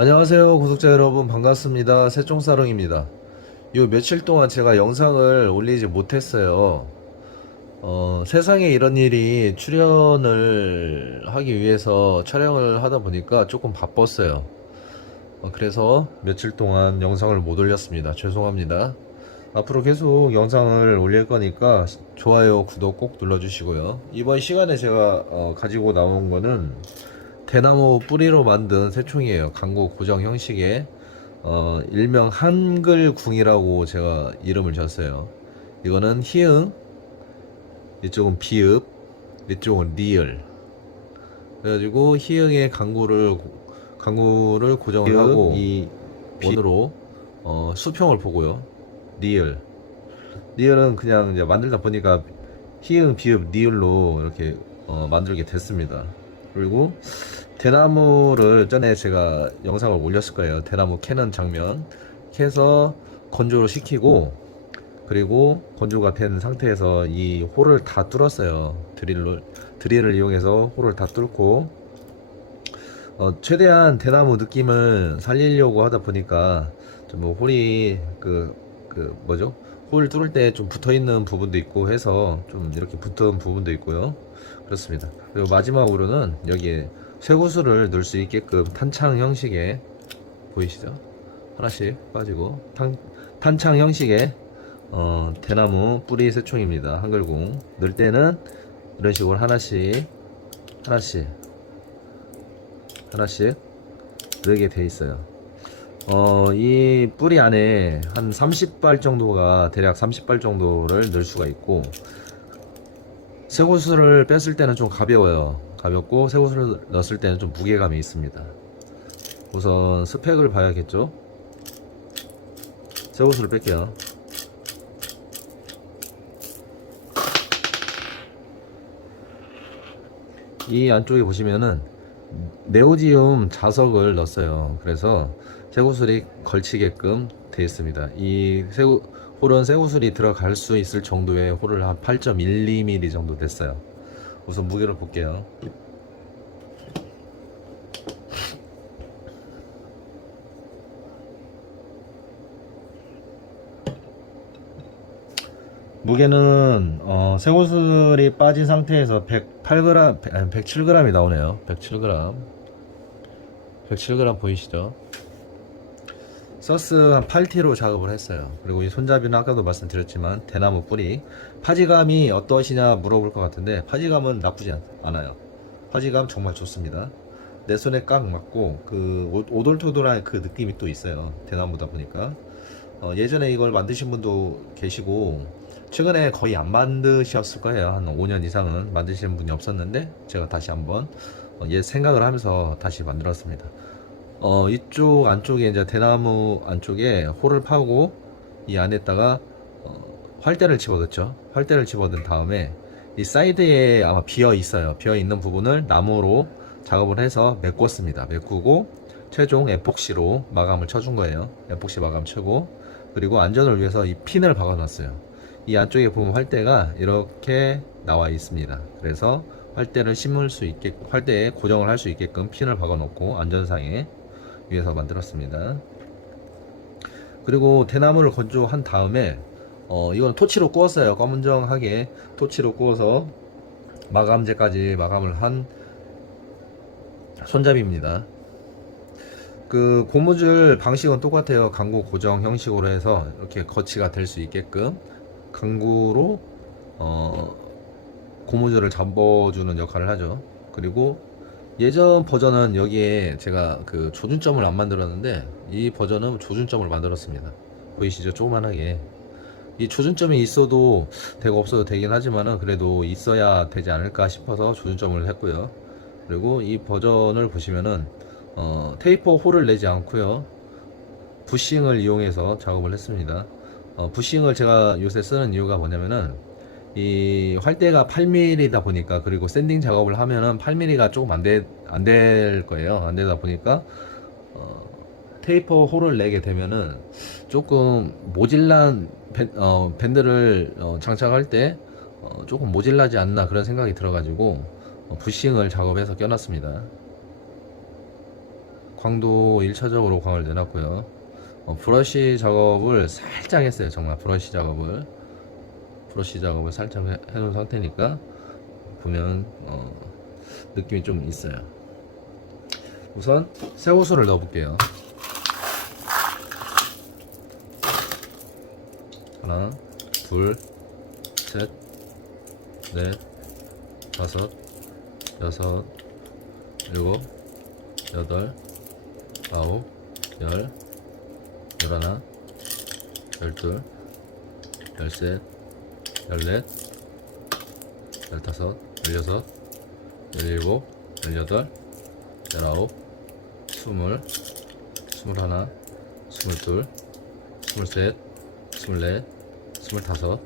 안녕하세요 구독자 여러분, 반갑습니다. 새총사롱입니다. 요 며칠 동안 제가 영상을 올리지 못했어요. 세상에 이런 일이 출연을 하기 위해서 촬영을 하다 보니까 조금 바빴어요. 그래서 며칠 동안 영상을 못 올렸습니다. 죄송합니다. 앞으로 계속 영상을 올릴 거니까 좋아요, 구독 꼭 눌러주시고요. 이번 시간에 제가 가지고 나온 거는 대나무 뿌리로 만든 새총이에요. 강구 고정 형식의 일명 한글궁이라고 제가 이름을 줬어요. 이거는 히읗, 이쪽은 비읍, 이쪽은 리을. 그래가지고 히읗의 강구를 고정을 하고 이 원으로 수평을 보고요. 리을은 그냥 이제 만들다 보니까 히읗, 비읍, 리을로 이렇게 만들게 됐습니다. 그리고 대나무를 전에 제가 영상을 올렸을 거예요. 대나무 캐는 장면 캐서 건조를 시키고, 그리고 건조가 된 상태에서 이 홀을 다 뚫었어요. 드릴을 이용해서 홀을 다 뚫고 최대한 대나무 느낌을 살리려고 하다 보니까 좀 뭐 홀이 뭐죠? 홀 뚫을 때 좀 붙어 있는 부분도 있고 해서 좀 이렇게 붙은 부분도 있고요. 그렇습니다. 그리고 마지막으로는 여기에 쇠구슬을 넣을 수 있게끔 탄창 형식의, 보이시죠? 하나씩 빠지고 탄창 형식의 대나무 뿌리 새총입니다. 한글궁 넣을 때는 이런 식으로 하나씩 하나씩 하나씩 넣게 돼 있어요. 이 뿌리 안에 한 30발 정도가, 대략 30발 정도를 넣을 수가 있고, 쇠구슬을 뺐을 때는 좀 가볍고 쇠구슬을 넣었을 때는 좀 무게감이 있습니다. 우선 스펙을 봐야겠죠. 쇠구슬을 뺄게요. 이 안쪽에 보시면은 네오지움 자석을 넣었어요. 그래서 쇠구슬이 걸치게끔 되어 있습니다. 홀은 쇠구슬이 들어갈 수 있을 정도의 홀을 한 8.1mm 정도 됐어요. 우선 무게를 볼게요. 무게는 쇠구슬이 빠진 상태에서 108g, 아니 107g이 나오네요. 107g 보이시죠? 서스 한 8T로 작업을 했어요. 그리고 이 손잡이는 아까도 말씀드렸지만 대나무 뿌리. 파지감이 어떠시냐 물어볼 것 같은데, 파지감은 나쁘지 않아요. 파지감 정말 좋습니다. 내 손에 꽉 맞고 그 오돌토돌한 그 느낌이 또 있어요. 대나무다 보니까. 예전에 이걸 만드신 분도 계시고 최근에 거의 안 만드셨을 거예요. 한 5년 이상은 만드시는 분이 없었는데 제가 다시 한번 생각을 하면서 다시 만들었습니다. 이쪽 안쪽에 이제 대나무 안쪽에 홀을 파고 이 안에다가 활대를 집어넣죠. 활대를 집어넣은 다음에 이 사이드에 아마 비어 있어요. 비어 있는 부분을 나무로 작업을 해서 메꿨습니다. 메꾸고 최종 에폭시로 마감을 쳐준 거예요. 에폭시 마감 쳐고, 그리고 안전을 위해서 이 핀을 박아 놨어요. 이 안쪽에 보면 활대가 이렇게 나와 있습니다. 그래서 활대에 고정을 할 수 있게끔 핀을 박아 놓고 안전상에 위해서 만들었습니다. 그리고 대나무를 건조한 다음에 이건 토치로 구웠어요. 검은정하게 토치로 구워서 마감재까지 마감을 한 손잡이입니다. 그 고무줄 방식은 똑같아요. 강구 고정 형식으로 해서 이렇게 거치가 될 수 있게끔 강구로 고무줄을 잡아주는 역할을 하죠. 그리고 예전 버전은 여기에 제가 그 조준점을 안 만들었는데, 이 버전은 조준점을 만들었습니다. 보이시죠? 조그만하게. 이 조준점이 있어도 되고 없어도 되긴 하지만은 그래도 있어야 되지 않을까 싶어서 조준점을 했고요. 그리고 이 버전을 보시면은 테이퍼 홀을 내지 않고요, 부싱을 이용해서 작업을 했습니다. 부싱을 제가 요새 쓰는 이유가 뭐냐면은 이 활대가 8mm다 보니까, 그리고 샌딩 작업을 하면은 8mm가 조금 안 될 거예요. 안 되다 보니까 테이퍼 홀을 내게 되면은 조금 모질란 밴드를 장착할 때 조금 모질라지 않나 그런 생각이 들어가지고 부싱을 작업해서 껴놨습니다. 광도 1차적으로 광을 내놨고요. 브러쉬 작업을 살짝 했어요. 정말 브러쉬 작업을 살짝 해놓은 상태니까 보면 느낌이 좀 있어요. 우선 새호수를 넣어볼게요. 하나, 둘, 셋, 넷, 다섯, 여섯, 일곱, 여덟, 아홉, 열, 열하나, 열둘, 열셋, 열넷, 열다섯, 열여섯, 열일곱, 열여덟, 열아홉, 스물, 스물하나, 스물둘, 스물셋, 스물넷, 스물다섯,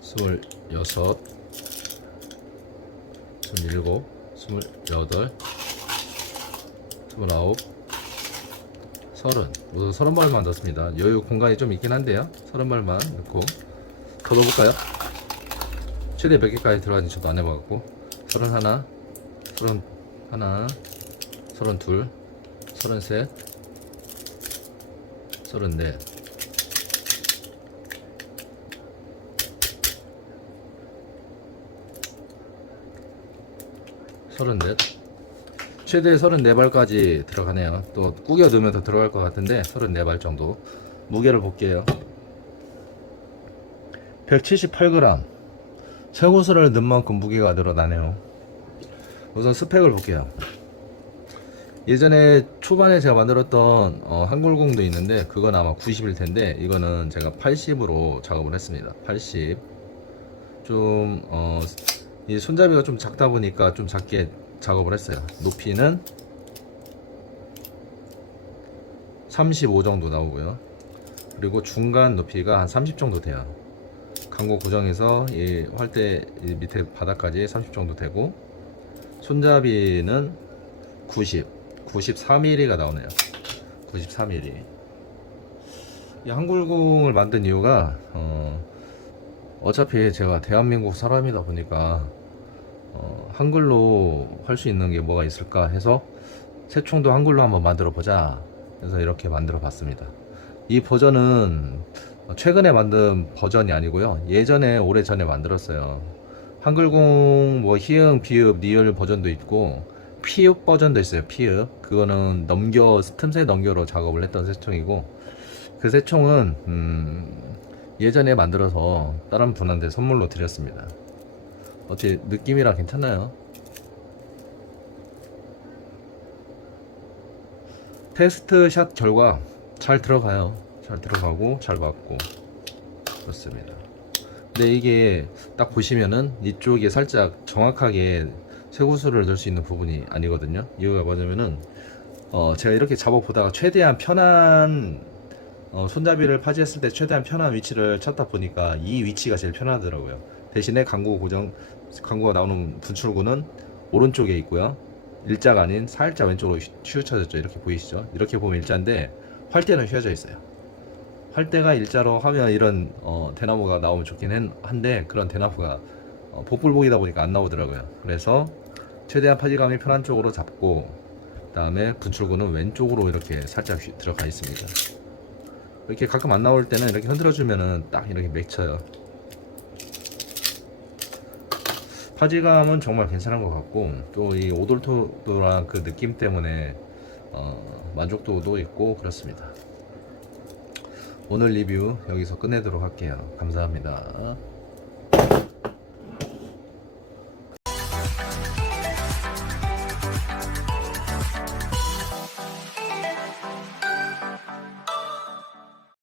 스물여섯, 스물일곱, 스물여덟, 스물아홉, 서른. 우선 30발만 넣습니다. 여유 공간이 좀 있긴 한데요. 30발만 넣고 더 넣어볼까요? 최대 몇 개까지 들어가는지 저도 안 해봐갖고. 31, 31, 32, 33, 34, 34, 최대 34발까지 들어가네요. 또 꾸겨 넣으면 더 들어갈 것 같은데 34발 정도. 무게를 볼게요. 178g. 새우수를 넣은 만큼 무게가 늘어나네요. 우선 스펙을 볼게요. 예전에 초반에 제가 만들었던 한글공도 있는데 그건 아마 90일 텐데 이거는 제가 80으로 작업을 했습니다. 80. 좀 이 손잡이가 좀 작다 보니까 좀 작게 작업을 했어요. 높이는 35 정도 나오고요. 그리고 중간 높이가 한 30 정도 돼요. 강고 고정해서 이 활대 이 밑에 바닥까지 30 정도 되고, 손잡이는 93mm가 나오네요. 93mm. 이 한글공을 만든 이유가 어차피 제가 대한민국 사람이다 보니까 한글로 할 수 있는 게 뭐가 있을까 해서 새총도 한글로 한번 만들어 보자 해서 이렇게 만들어 봤습니다. 이 버전은 최근에 만든 버전이 아니고요, 예전에 오래전에 만들었어요. 한글공 뭐 히읗, 비읍, 리을 버전도 있고 피읍 버전도 있어요. 피읍. 그거는 틈새 넘겨로 작업을 했던 새총이고, 그 새총은 예전에 만들어서 다른 분한테 선물로 드렸습니다. 어째 느낌이랑 괜찮나요? 테스트 샷 결과 잘 들어가요. 잘 들어가고 잘 맞고 그렇습니다. 근데 이게 딱 보시면은 이쪽에 살짝 정확하게 쇠구슬을 넣을 수 있는 부분이 아니거든요. 이유가 뭐냐면은 제가 이렇게 잡아보다가 최대한 편한 손잡이를 파지했을 때 최대한 편한 위치를 찾다 보니까 이 위치가 제일 편하더라고요. 대신에 강구가 나오는 분출구는 오른쪽에 있고요. 일자가 아닌 살짝 왼쪽으로 치우쳐졌죠. 이렇게 보이시죠? 이렇게 보면 일자인데 활대는 휘어져 있어요. 활대가 일자로 하면 이런 대나무가 나오면 좋긴 한데 그런 대나무가 복불복이다 보니까 안 나오더라고요. 그래서 최대한 파지감이 편한 쪽으로 잡고, 그 다음에 분출구는 왼쪽으로 이렇게 살짝 들어가 있습니다. 이렇게 가끔 안 나올 때는 이렇게 흔들어 주면은 딱 이렇게 맺혀요. 파지감은 정말 괜찮은 것 같고, 또 이 오돌토도랑 그 느낌 때문에 만족도도 있고 그렇습니다. 오늘 리뷰 여기서 끝내도록 할게요. 감사합니다.